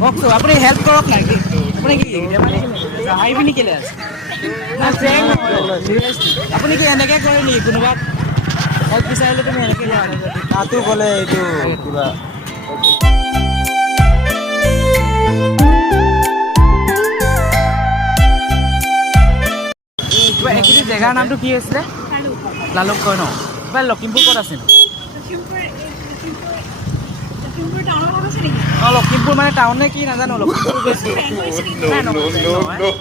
কওকচোন আপুনি হেল্প কৰক না কি আপুনি কি ধেমালি হাঁহি পিনি কেলে আছে না ফ্ৰেংক আপুনি কি এনেকৈ কৰে নেকি কোনোবাক হেল্প বিচাৰিলে তুমি এনেকৈ কৰা নেকি তাতো বোলে এইটো কিবা কিবা একচুৱেলি জেগাৰ নামটো কি আছিলে লালুক কয় ন কিবা লখিমপুৰ ক'ত আছে অঁ লখিমপুৰ মানে টাউন নে কি নাজানো লখিমপুৰ গৈছোঁ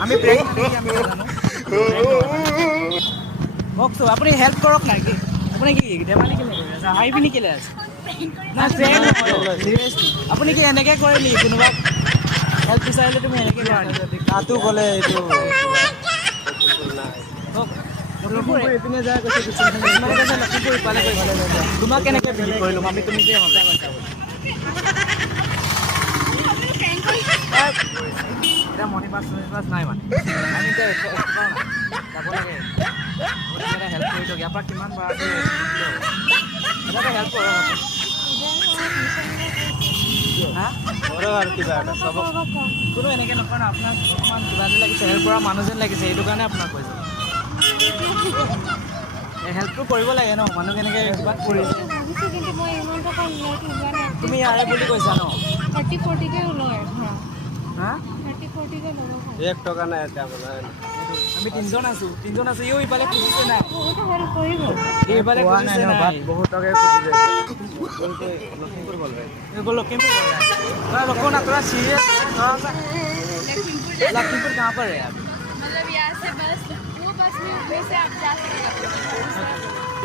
আমি ব্ৰেক আমি নাজানো কওকচোন আপুনি হেল্প কৰক না কি আপুনি কি ধেমালি কেলে কৰি আছে হাঁহি পিনি কেলে আছে না ফ্ৰেংক আপুনি কি এনেকৈ কৰে নেকি কোনোবাক হেল্প বিচাৰিলে তুমি এনেকৈ কৰা নেকি তাতো বোলে এইটো লখিমপুৰ এইপিনে যায় কৈছে লখিমপুৰ ইফালে গৈছে তোমাক কেনেকৈ বিলিভ কৰিলোঁ আমি তুমি যে সঁচা কৈছা এতিয়া মণি পাছ নাই মানে আমি এতিয়া যাব লাগে এটা হেল্প কৰি দিয়ক ইয়াৰ পৰা কিমান বাৰ এটা হেল্প কৰক আৰু কিবা এটা চবক কোনো এনেকৈ নকৰে ন আপোনাক অকণমান কিবা যেন লাগিছে হেল্প কৰা মানুহ যেন লাগিছে সেইটো কাৰণে আপোনাক কৈছোঁ হেল্পটো কৰিব লাগে ন মানুহ কেনেকৈ কিবা কৰিছে তুমি ইয়াৰে বুলি কৈছা ন 30-40 হা 1 টকা নাই এতিয়া মানে আমি তিনিজন আছো ইও ইফালে খুজিছে নাই এইফালে খুজিছে নাই বহুত টকাই খুজিছে লখিমপুৰ বল ভাই लखीमपुर थोड़ा लोगों ना थोड़ा सीरियस थोड़ा सा लखीमपुर कहाँ पर है अभी मतलब यहाँ से बस वो बस में से आप जा सकते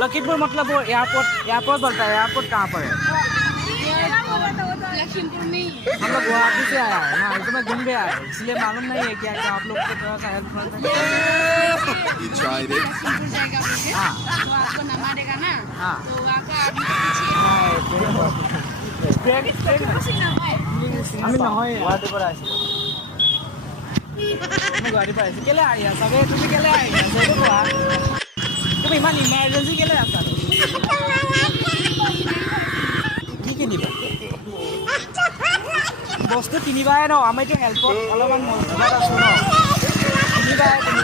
लखीमपुर मतलब वो एयरपोर्ट बोलता है एयरपोर्ट कहाँ पर है लखीमपुर में ही हम लोग गुवाहाटी से आया है ना तो मैं घूम गया है इसलिए मालूम नहीं है क्या आप लोग को थोड़ा सा हेल्प करना लखीमपुर जाएगा बोलिए हाँ तो आपको नमा देगा ना हाँ तो वहाँ का आपने আমি নহয় গুৱাহাটীৰ পৰা আহিছিলোঁ আমি গুৱাহাটীৰ পৰা আহিছোঁ কেলে আহি আছা বে তুমি কেলে আহি আছা এইটো কোৱা তুমি ইমান ইমাৰ্জেঞ্চি কেলে আছা কি কিনিবা বস্তু কিনিবাই ন আমি এতিয়া হেল্পত অলপমান মজবুত আছোঁ ন কিনিবাই তুমি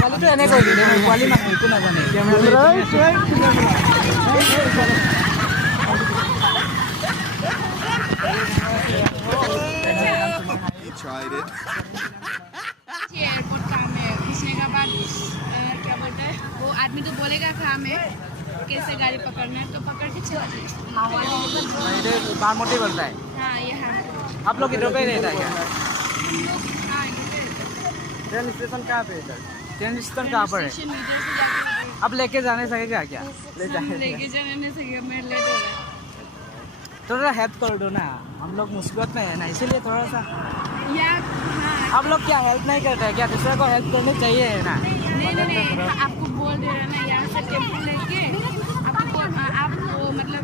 পোৱালিটো এনে কৰি দিলে পোৱালি মানুহ একো নাজানে एयरपोर्ट काम है घुसने के बाद क्या बोलते हैं वो आदमी तो बोलेगा काम है कैसे गाड़ी पकड़ना है तो पकड़ के चला बारमोटी बोलता है हाँ ये है आप लोग इधर पे रहता है क्या हम लोग हाँ इधर पे रहते हैं। ट्रेन स्टेशन कहाँ पे इधर ट्रेन स्टेशन कहाँ पर है स्टेशन इधर से जाके आप लेके जाने सकेगा क्या हम लेके जाने नहीं सके मेरे लेट हो रहा है थोड़ा हेल्प कर दो ना हम लोग मुसीबत में है ना इसीलिए थोड़ा सा या हाँ आप लोग क्या हेल्प नहीं करते हैं क्या दूसरे को हेल्प करनी चाहिए है ना नहीं आपको बोल दे रहे ना यहाँ से टेम्पो लेके आपको आपको मतलब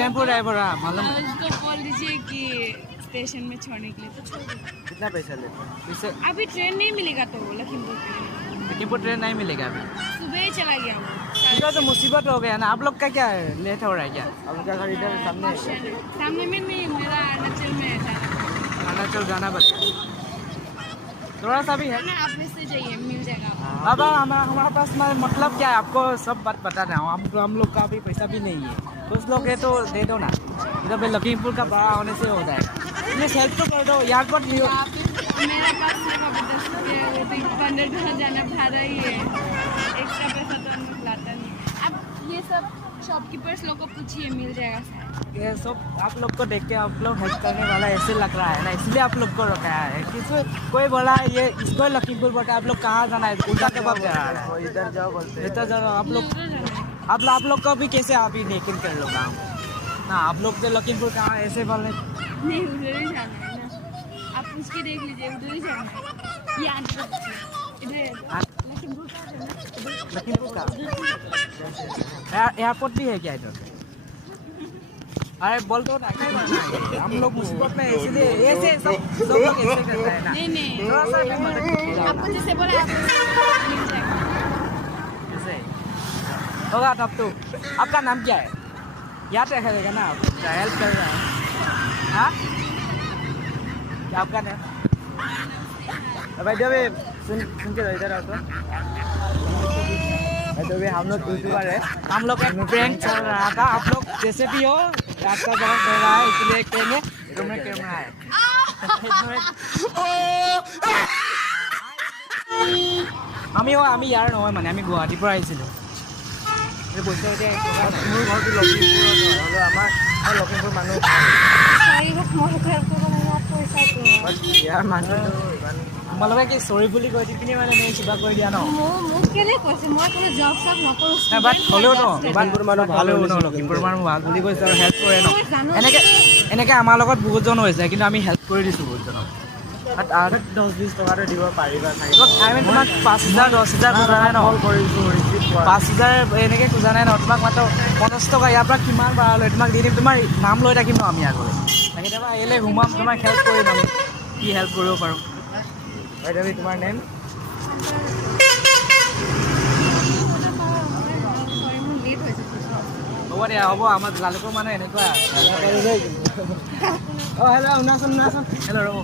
टेम्पो ड्राइवर हाँ मालूम है। उसको बोल दीजिए कि स्टेशन में छोड़ने के लिए तो छोड़ दो कितना पैसा लेते हैं इससे अभी ट्रेन नहीं मिलेगा तो लखीमपुर के लिए लखीमपुर ट्रेन नहीं मिलेगा अभी सुबह ही चला गया वो इधर तो मुसीबत हो गया ना आप लोग का क्या है लेट हो रहा है क्या अब क्या घर इधर सामने है क्या? सामने में नहीं मेरा अरुणाचल में है जाना अरुणाचल जाना पड़ेगा थोड़ा सा भी है ना आप वैसे जाइए मिल जाएगा आपको। अब हमारे पास मतलब क्या है आपको सब बात बता रहा हूँ हम लोग का भी पैसा भी नहीं है कुछ लोग है तो दे दो ना इधर पे लखीमपुर का बड़ा होने से हो जाएगा प्लीज हेल्प तो कर दो एयरपोर्ट भी हो मेरा पास सिर्फ अभी 10 रुपये वो तो 15 जाना भाड़ा ही है एक्स्ट्रा पैसा तो हम लोग लाता नहीं अब ये सब शॉपकीपर्स लोग को पूछिए मिल जाएगा शायद ये सब आप लोग को देख के आप लोग हेल्प करने वाला ऐसे लग रहा है ना इसलिए आप लोग को रखाया है किसी कोई बोला ये इसको लखीमपुर बोलता है आप लोग कहाँ जाना है उल्टा कबाब जा रहा है वो इधर जाओ बोलते हैं इधर जाओ आप लोग को भी कैसे आप ही लेकिन कर लो काम ना आप लोग तो लखीमपुर कहाँ ऐसे बोलने नहीं उधर ही जाना है ना आप पूछ के देख लीजिए उधर ही जाना है ये आंटी इधर लखीमपुर का जाना लखीमपुर का एयरपोर्ट भी है क्या इधर अरे बोल दो ना हम लोग मुसीबत में इसीलिए ऐसे सब लोग ऐसे करता है ना नहीं थोड़ा सा भी मदद कीजिए आपको जैसे बोला आप मिल जाएगा जैसे होगा तब तो आपका नाम क्या है याद रखेगा ना हेल्प कर रहा है हाँ क्या आपका नाम भाई जब सुन के इधर आओ तो भाई जब हम लोग यूट्यूबर है हम लोग एक प्रैंक चल रहा था आप लोग जैसे भी हो रास्ता बहुत कर रहा है इसलिए कहेंगे तुम्हें कैमरा है আমি ইয়াৰ নহয় মানে আমি গুৱাহাটীৰ পৰা আহিছিলোঁ এই পইচা এতিয়া মোৰ ঘৰটো লখিমপুৰত হ'লেও আমাৰ লখিমপুৰ মানুহ ইয়াৰ মানুহটো ইমান তোমালোকে কি চৰি বুলি কৈ দি পিনি মানে নে কিবা কৰি দিয়া ন বাট হ'লেও ন লখিমপুৰ মানুহ ভাল হ'লেও ন লখিমপুৰ মানুহ ভাল বুলি কৈছে আৰু হেল্প কৰে ন এনেকৈ আমাৰ লগত বহুতজন হৈছে কিন্তু আমি হেল্প কৰি দিছোঁ বহুতজনক 10-20 টকাটো দিব পাৰিবা তোমাক 5,000 10,000 খোজা নাই ন কল কৰিছোঁ ৰিচিভ কৰা 5,000 এনেকৈ খোজা নাই ন তোমাক মাত্ৰ 50 টকা ইয়াৰ পৰা কিমান বাঢ়ালৈ তোমাক দি দিম তোমাৰ নাম লৈ থাকিম ন আমি আগলৈ কেতিয়াবা আহিলে সোমাম তোমাক হেল্প কৰিম আমি কি হেল্প কৰিব পাৰোঁ বাইদেউ তোমাৰ নেম হ'ব দিয়া হ'ব আমাৰ লালুকৰ মানুহ এনেকুৱা অঁ হেল্ল' শুনাচোন হেল্ল' ৰ'ব